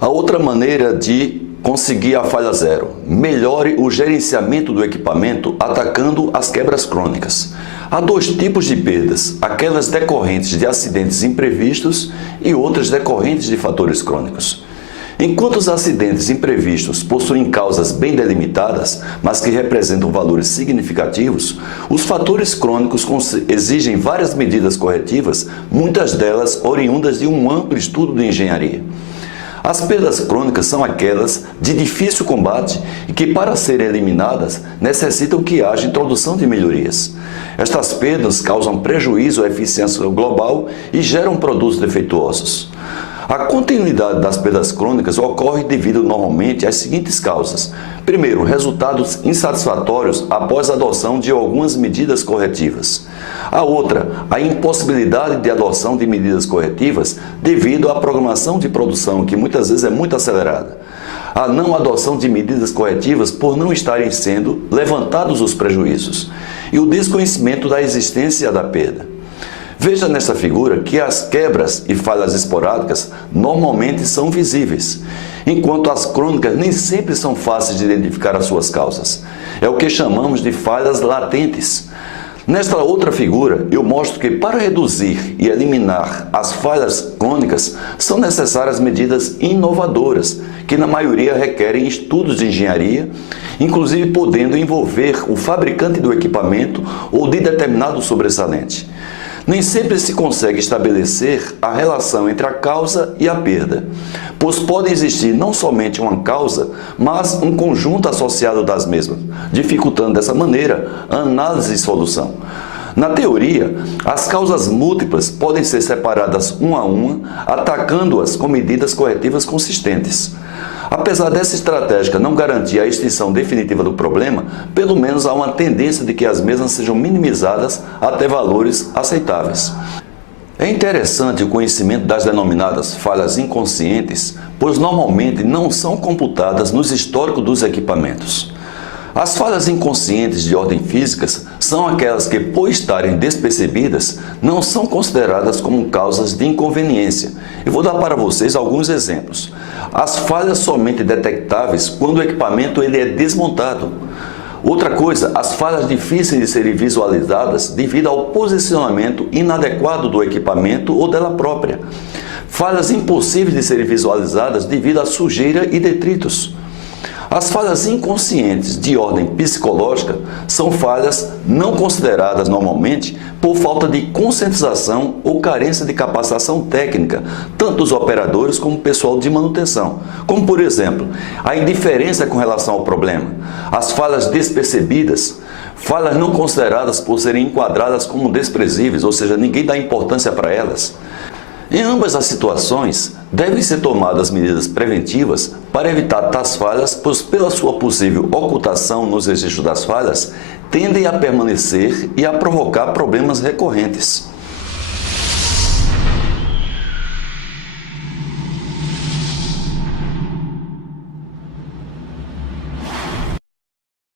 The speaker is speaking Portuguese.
A outra maneira de conseguir a falha zero: melhore o gerenciamento do equipamento atacando as quebras crônicas. Há dois tipos de perdas: aquelas decorrentes de acidentes imprevistos e outras decorrentes de fatores crônicos. Enquanto os acidentes imprevistos possuem causas bem delimitadas, mas que representam valores significativos, os fatores crônicos exigem várias medidas corretivas, muitas delas oriundas de um amplo estudo de engenharia. As perdas crônicas são aquelas de difícil combate e que, para serem eliminadas, necessitam que haja introdução de melhorias. Estas perdas causam prejuízo à eficiência global e geram produtos defeituosos. A continuidade das perdas crônicas ocorre devido normalmente às seguintes causas. Primeiro, resultados insatisfatórios após a adoção de algumas medidas corretivas. A outra, a impossibilidade de adoção de medidas corretivas devido à programação de produção, que muitas vezes é muito acelerada. A não adoção de medidas corretivas por não estarem sendo levantados os prejuízos. E o desconhecimento da existência da perda. Veja nesta figura que as quebras e falhas esporádicas normalmente são visíveis, enquanto as crônicas nem sempre são fáceis de identificar as suas causas. É o que chamamos de falhas latentes. Nesta outra figura, eu mostro que para reduzir e eliminar as falhas crônicas são necessárias medidas inovadoras, que na maioria requerem estudos de engenharia, inclusive podendo envolver o fabricante do equipamento ou de determinado sobressalente. Nem sempre se consegue estabelecer a relação entre a causa e a perda, pois pode existir não somente uma causa, mas um conjunto associado das mesmas, dificultando dessa maneira a análise e solução. Na teoria, as causas múltiplas podem ser separadas uma a uma, atacando-as com medidas corretivas consistentes. Apesar dessa estratégia não garantir a extinção definitiva do problema, pelo menos há uma tendência de que as mesmas sejam minimizadas até valores aceitáveis. É interessante o conhecimento das denominadas falhas inconscientes, pois normalmente não são computadas nos históricos dos equipamentos. As falhas inconscientes de ordem física são aquelas que, por estarem despercebidas, não são consideradas como causas de inconveniência. Eu vou dar para vocês alguns exemplos. As falhas somente detectáveis quando o equipamento é desmontado. Outra coisa, as falhas difíceis de serem visualizadas devido ao posicionamento inadequado do equipamento ou dela própria. Falhas impossíveis de serem visualizadas devido à sujeira e detritos. As falhas inconscientes de ordem psicológica são falhas não consideradas normalmente por falta de conscientização ou carência de capacitação técnica, tanto dos operadores como do pessoal de manutenção. Como, por exemplo, a indiferença com relação ao problema, as falhas despercebidas, falhas não consideradas por serem enquadradas como desprezíveis, ou seja, ninguém dá importância para elas. Em ambas as situações, devem ser tomadas medidas preventivas para evitar tais falhas, pois pela sua possível ocultação nos registros das falhas, tendem a permanecer e a provocar problemas recorrentes.